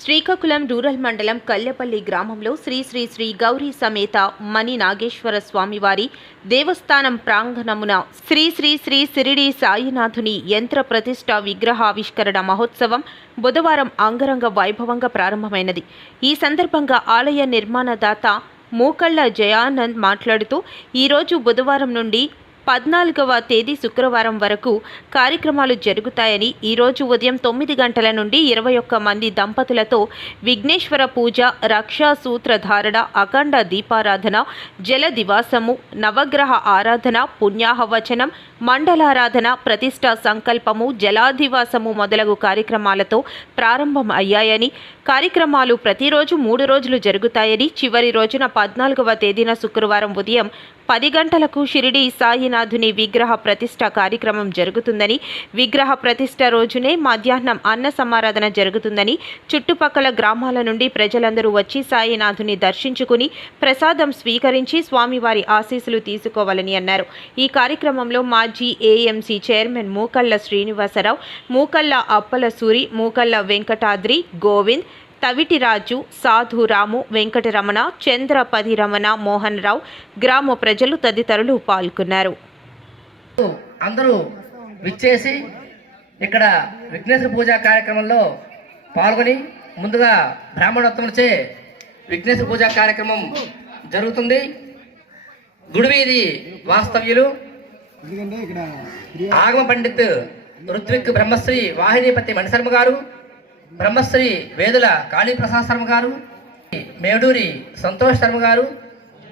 Srikakulam rural మండలం కల్లెపల్లి గ్రామంలో శ్రీ శ్రీ శ్రీ గౌరీ సమేత మణి నాగేశ్వర స్వామివారి దేవస్థానం ప్రాంగణమున శ్రీ శ్రీ శ్రీ సిరిడి సాయినాథుని యంత్ర ప్రతిష్ట విగ్రహావిష్కరణ మహోత్సవం బుధవారం అంగరంగ వైభవంగా ప్రారంభమైనది. ఈ సందర్భంగా ఆలయ నిర్మాణదాత మూకళ్ళ జయానంద్ మాట్లాడుతూ ఈరోజు బుధవారం నుండి పద్నాలుగవ తేదీ శుక్రవారం వరకు కార్యక్రమాలు జరుగుతాయని ఈరోజు ఉదయం తొమ్మిది గంటల నుండి ఇరవై ఒక్క మంది దంపతులతో విఘ్నేశ్వర పూజ రక్షా సూత్రధారణ అఖండ దీపారాధన జల దివాసము నవగ్రహ ఆరాధన పుణ్యాహవచనం మండలారాధన ప్రతిష్టా సంకల్పము జలాధివాసము మొదలగు కార్యక్రమాలతో ప్రారంభం అయ్యాయని కార్యక్రమాలు ప్రతిరోజు మూడు రోజులు జరుగుతాయని చివరి రోజున పద్నాలుగవ తేదీన శుక్రవారం ఉదయం పది గంటలకు షిరిడి సాయినాథుని విగ్రహ ప్రతిష్ట కార్యక్రమం జరుగుతుందని విగ్రహ ప్రతిష్ట రోజునే మధ్యాహ్నం అన్న సమారాధన జరుగుతుందని చుట్టుపక్కల గ్రామాల నుండి ప్రజలందరూ వచ్చి సాయినాథుని దర్శించుకుని ప్రసాదం స్వీకరించి స్వామివారి ఆశీస్సులు తీసుకోవాలని అన్నారు. ఈ కార్యక్రమంలో మాజీ ఏఎంసీ చైర్మన్ మూకళ్ళ శ్రీనివాసరావు మూకళ్ళ అప్పల సూరి మూకళ్ళ వెంకటాద్రి గోవింద్ తవిటిరాజు సాధురాము వెంకటరమణ చంద్రపతి రమణ మోహన్ రావు గ్రామ ప్రజలు తదితరులు పాల్గొన్నారు. అందరూ విచ్చేసి ఇక్కడ విఘ్నేశ్వర పూజా కార్యక్రమంలో పాల్గొని ముందుగా బ్రాహ్మణోత్తములచే విఘ్నేశ్వర పూజా కార్యక్రమం జరుగుతుంది. గుడివీధి వాస్తవ్యులు ఆగమ పండిత్ ఋత్విక్ బ్రహ్మశ్రీ వాహినీపతి మణిశర్మ గారు బ్రహ్మశ్రీ వేదుల కాళీప్రసాద్ శర్మ గారు మేడూరి సంతోష్ శర్మ గారు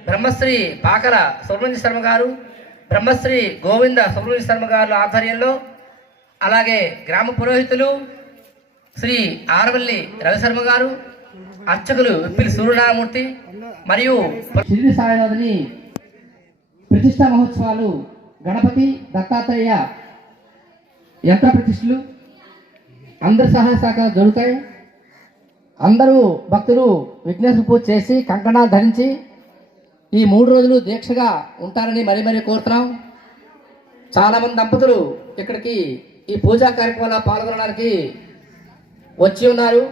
బ్రహ్మశ్రీ పాకల సుబ్రహ్మణ్య శర్మ గారు బ్రహ్మశ్రీ గోవింద సుబ్రహ్మణ్య శర్మ గారు ఆధ్వర్యంలో అలాగే గ్రామ పురోహితులు శ్రీ ఆరవల్లి రవిశర్మ గారు అర్చకులు విప్పిలి సూర్యనారాయణమూర్తి మరియు షిరిడి సాయినాథుని ప్రతిష్టా మహోత్సవాలు గణపతి దత్తాత్రేయ యంత్ర ప్రతిష్టలు అందరి సహాయ సహకారాలు జరుగుతాయి. అందరూ భక్తులు విఘ్నేశ్వర పూజ చేసి కంకణాలు ధరించి ఈ మూడు రోజులు దీక్షగా ఉంటారని మరీ మరీ కోరుతున్నాం. చాలామంది దంపతులు ఇక్కడికి ఈ పూజా కార్యక్రమంలో పాల్గొనడానికి వచ్చి ఉన్నారు.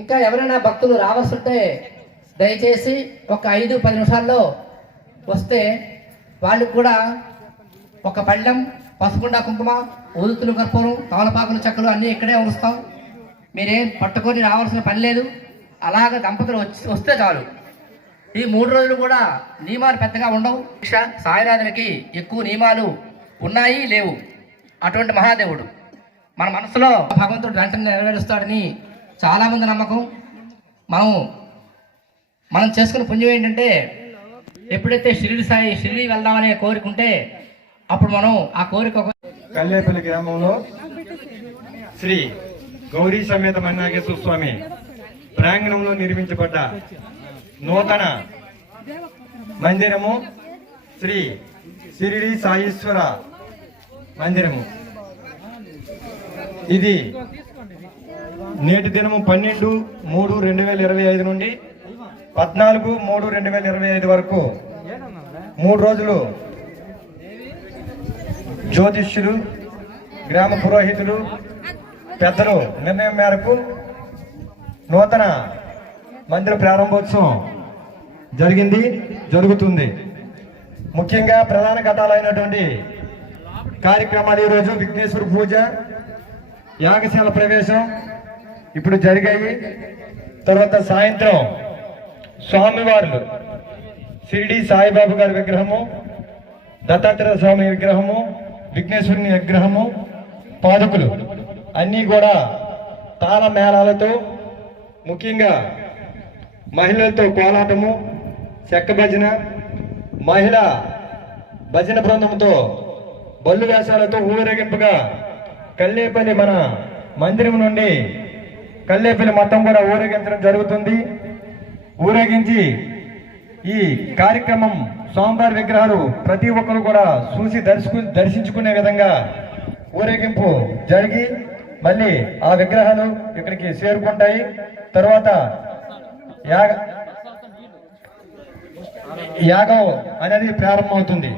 ఇంకా ఎవరైనా భక్తులు రావాల్సి ఉంటే దయచేసి ఒక ఐదు పది నిమిషాల్లో వస్తే వాళ్ళకి కూడా ఒక పళ్ళెం పసుపుండ కుంకుమ ఊదుతులు కర్పూరం తమలపాకులు చెక్కలు అన్నీ ఇక్కడే ఉంచుతాం. మీరేం పట్టుకొని రావాల్సిన పని లేదు. అలాగ దంపతులు వచ్చి వస్తే చాలు. ఈ మూడు రోజులు కూడా నియమాలు పెద్దగా ఉండవు. దీక్ష సాయినాథునికి ఎక్కువ నియమాలు ఉన్నాయి లేవు. అటువంటి మహాదేవుడు. మన మనసులో భగవంతుడు వెంటనే నెరవేరుస్తాడని చాలామంది నమ్మకం. మనం మనం చేసుకున్న పుణ్యం ఏంటంటే ఎప్పుడైతే షిరిడి సాయి షిరిడి వెళ్దామనే కోరుకుంటే అప్పుడు మనం ఆ కోరిక కల్లేపల్లి గ్రామంలో శ్రీ గౌరీ సమేత మన్నాగేశ్వర స్వామి ప్రాంగణంలో నిర్మించబడ్డ నూతన మందిరము శ్రీ సిరిడి సాయేశ్వర మందిరము. ఇది నేటి దినము పన్నెండు మూడు రెండు వేల ఇరవై ఐదు నుండి పద్నాలుగు మూడు రెండు వేల ఇరవై ఐదు వరకు మూడు రోజులు జ్యోతిష్యులు గ్రామ పురోహితులు పెద్దలు నిర్ణయం మేరకు నూతన మందిర ప్రారంభోత్సవం జరిగింది జరుగుతుంది. ముఖ్యంగా ప్రధాన ఘటాలైనటువంటి కార్యక్రమాలు ఈరోజు విఘ్నేశ్వర పూజ యాగశాల ప్రవేశం ఇప్పుడు జరిగాయి. తర్వాత సాయంత్రం స్వామివార్లు షిరిడి సాయిబాబు గారి విగ్రహము దత్తాత్రేయ స్వామి విగ్రహము విఘ్నేశ్వరుని విగ్రహము పాదుకులు అన్నీ కూడా తాళమేళాలతో ముఖ్యంగా మహిళలతో కోలాటము చెక్క భజన మహిళ భజన బృందంతో బల్లు వేషాలతో ఊరేగింపుగా కల్లేపల్లి మన మందిరం నుండి కల్లేపల్లి మొత్తం కూడా ఊరేగించడం జరుగుతుంది. ఊరేగించి ఈ కార్యక్రమం స్వామివారి విగ్రహాలు ప్రతి ఒక్కరు కూడా చూసి దర్శకు దర్శించుకునే విధంగా ఊరేగింపు జరిగి మళ్ళీ ఆ విగ్రహాలు ఇక్కడికి చేరుకుంటాయి. తర్వాత యాగ యాగం అనేది ప్రారంభమవుతుంది.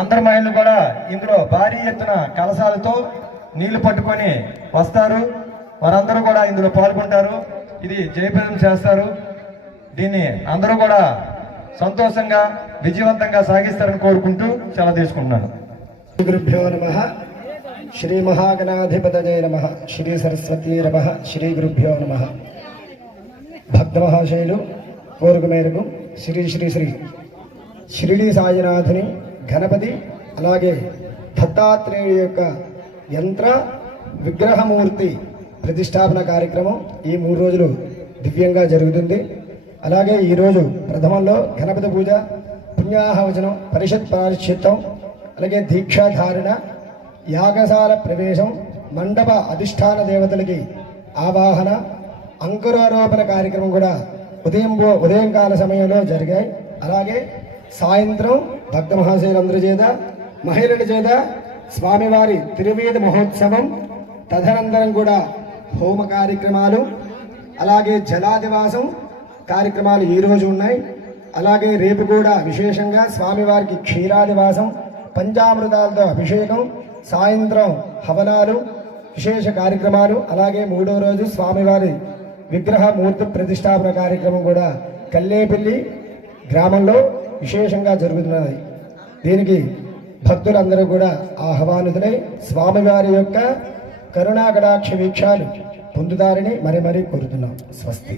అందరి మహిళలు కూడా ఇందులో భారీ ఎత్తున కలశాలతో నీళ్ళు పట్టుకొని వస్తారు. వారందరూ కూడా ఇందులో పాల్గొంటారు. ఇది జయప్రదం చేస్తారు. దీన్ని అందరూ కూడా సంతోషంగా విజయవంతంగా సాగిస్తారని కోరుకుంటూ చాలా తీసుకుంటున్నాను. గురుభ్యో నమ. శ్రీ మహాగణాధిపతయ నమ. శ్రీ సరస్వతీ నమ. శ్రీ గురుభ్యో నమ. భక్త మహాశయులు కోరిక మేరకు శ్రీ శ్రీ శ్రీ షిరిడి సాయినాథుని గణపతి అలాగే దత్తాత్రేయుడి యొక్క యంత్ర విగ్రహమూర్తి ప్రతిష్టాపన కార్యక్రమం ఈ మూడు రోజులు దివ్యంగా జరుగుతుంది. అలాగే ఈరోజు ప్రథమంలో గణపతి పూజ పుణ్యాహవచనం పరిషత్ ప్రాశ్చిత్తం అలాగే దీక్షాధారణ యాగశాల ప్రవేశం మండప అధిష్టాన దేవతలకి ఆవాహన అంకురారోపణ కార్యక్రమం కూడా ఉదయం ఉదయం కాల సమయంలో జరిగాయి. అలాగే సాయంత్రం భక్త మహాశయులందరి చేత మహిళల చేత స్వామివారి తిరువేద మహోత్సవం తదనంతరం కూడా హోమ కార్యక్రమాలు అలాగే జలాదివాసం కార్యక్రమాలు ఈ రోజు ఉన్నాయి. అలాగే రేపు కూడా విశేషంగా స్వామివారికి క్షీరాదివాసం పంచామృతాలతో అభిషేకం సాయంత్రం హవనాలు విశేష కార్యక్రమాలు అలాగే మూడో రోజు స్వామివారి విగ్రహ మూర్తి ప్రతిష్టాపన కార్యక్రమం కూడా కల్లేపల్లి గ్రామంలో విశేషంగా జరుగుతున్నది. దీనికి భక్తులందరూ కూడా ఆహ్వానితులై స్వామివారి యొక్క కరుణాకటాక్ష వీక్షాలు పొందుతారని మరి మరీ కోరుతున్నాం. స్వస్తి.